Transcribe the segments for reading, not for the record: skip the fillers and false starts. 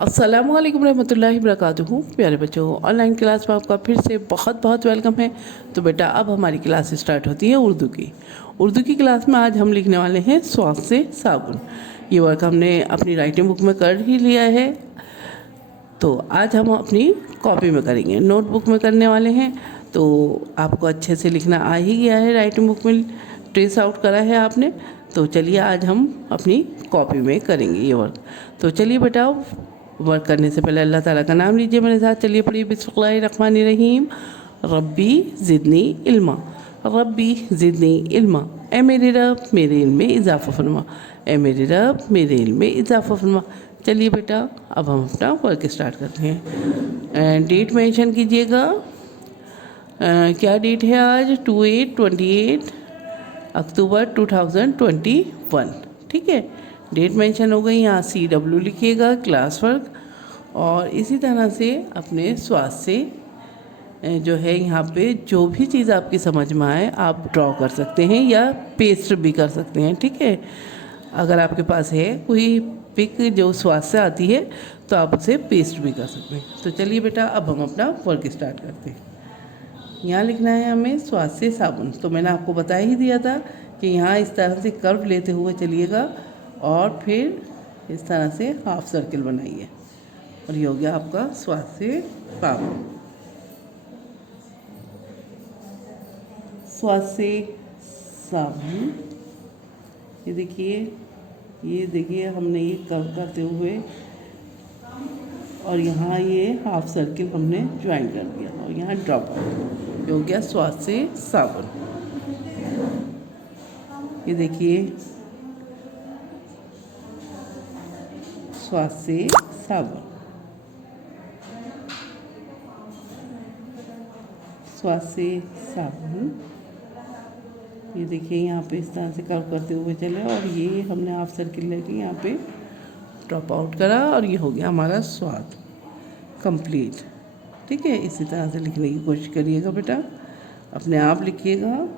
अस्सलामु अलैकुम रहमतुल्लाहि वबरकातुहू। प्यारे बच्चों, ऑनलाइन क्लास में आपका फिर से बहुत बहुत वेलकम है। तो बेटा अब हमारी क्लास स्टार्ट होती है उर्दू की क्लास में आज हम लिखने वाले हैं स्वाद से साबुन। ये वर्क हमने अपनी राइटिंग बुक में कर ही लिया है, तो आज हम अपनी कॉपी में करेंगे, नोटबुक में करने वाले हैं। तो आपको अच्छे से लिखना आ ही गया है, राइटिंग बुक में ट्रेस आउट करा है आपने। तो चलिए आज हम अपनी कॉपी में करेंगे ये वर्क। तो चलिए बेटा, वर्क करने से पहले अल्लाह ताला का नाम लीजिए मेरे साथ। चलिए पढ़िए बिस्मिल्लाहिर्रहमानिर्रहीम। रब्बी ज़िदनी इल्मा, रब्बी ज़िदनी इल्मा। ए मेरे रब मेरे इल्म में इजाफ़ा फरमा, ए मेरे रब मेरे इल्म में इजाफ़ा फरमा। चलिए बेटा अब हम अपना वर्क स्टार्ट करते हैं। डेट मेंशन कीजिएगा। क्या डेट है आज? 28 अक्टूबर 2021। ठीक है, डेट मेंशन हो गई। यहाँ CW लिखिएगा, क्लास वर्क। और इसी तरह से अपने स्वास्थ्य से जो है यहाँ पे जो भी चीज़ आपकी समझ में आए आप ड्रॉ कर सकते हैं या पेस्ट भी कर सकते हैं। ठीक है, अगर आपके पास है कोई पिक जो स्वास्थ्य से आती है तो आप उसे पेस्ट भी कर सकते हैं। तो चलिए बेटा अब हम अपना वर्क स्टार्ट करते हैं। यहाँ लिखना है हमें स्वास्थ्य से साबुन। तो मैंने आपको बता ही दिया था कि यहाँ इस तरह से कर्व लेते हुए चलिएगा और फिर इस तरह से हाफ सर्किल बनाइए और ये हो गया आपका स्वास्थ्य से साबुन। स्वास्थ्य से साबुन, ये देखिए हमने ये कर्व करते हुए और यहाँ ये हाफ सर्किल हमने ज्वाइन कर दिया और यहाँ ड्रॉप आउट, ये हो गया स्वास्थ्य से साबुन। ये देखिए स्वास्थ्य से साबुन, स्वास्थ्य से साबुन। ये देखिए यहाँ पे इस तरह से कर्व करते हुए चले और ये हमने हाफ सर्किल लेके यहाँ पे ड्रॉप आउट करा और ये हो गया हमारा स्वाद कंप्लीट। ठीक है, इसी तरह से लिखने की कोशिश करिएगा बेटा, अपने आप लिखिएगा।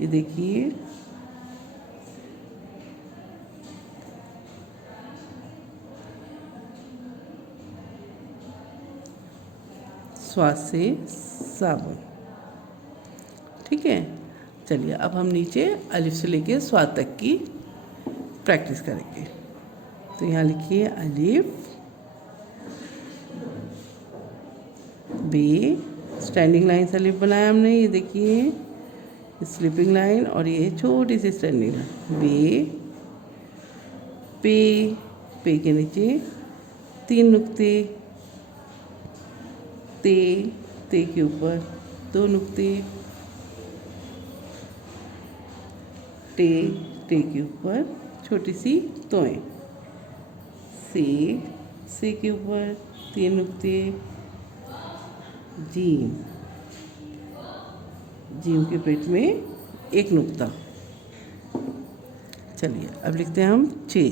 ये देखिए स्वास्थ्य से साबुन। ठीक है, चलिए अब हम नीचे अलिफ से लेके स्वाद तक की प्रैक्टिस करेंगे। तो यहाँ लिखिए अलिफ बे, स्टैंडिंग लाइन से अलिफ बनाया हमने। ये देखिए स्लीपिंग लाइन और ये छोटी सी स्टैंडिंग लाइन। बे पे, पे के नीचे 3 नुक्ते, ते के ऊपर 2 नुक्ते, टे के ऊपर छोटी सी तोएं, से के ऊपर 3 नुक्ते, जीम के पेट में 1 नुक्ता। चलिए अब लिखते हैं हम चे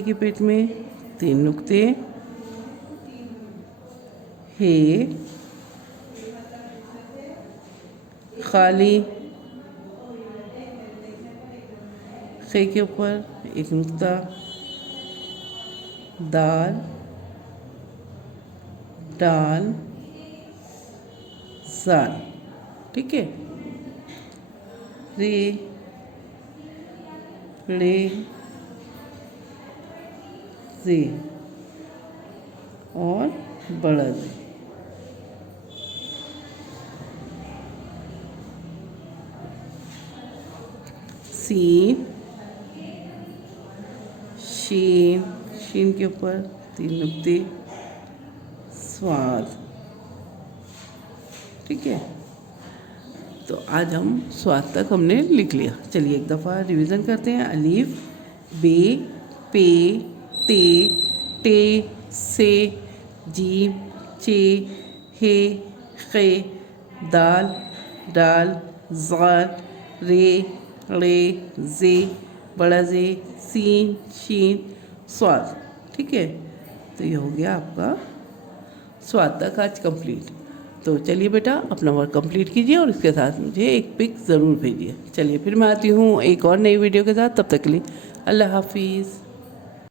के पेट में 3 नुक्ते, हे खाली, खे के ऊपर 1 नुक्ता, दाल डाल जाल। ठीक है, रे जे और बड़ा जे। सीन शीन के ऊपर 3 नुक्ते, स्वाद। ठीक है, तो आज हम स्वाद तक हमने लिख लिया। चलिए एक दफ़ा रिवीजन करते हैं। अलीफ बे पे टे से जीम चे हे खे दाल डाल ज़ाल रे जे बड़ा जे सीन शीन स्वाद। ठीक है, तो ये हो गया आपका स्वाद तक आज कंप्लीट। तो चलिए बेटा अपना वर्क कंप्लीट कीजिए और इसके साथ मुझे एक पिक ज़रूर भेजिए। चलिए फिर मैं आती हूँ एक और नई वीडियो के साथ, तब तक के लिए अल्लाह हाफिज़।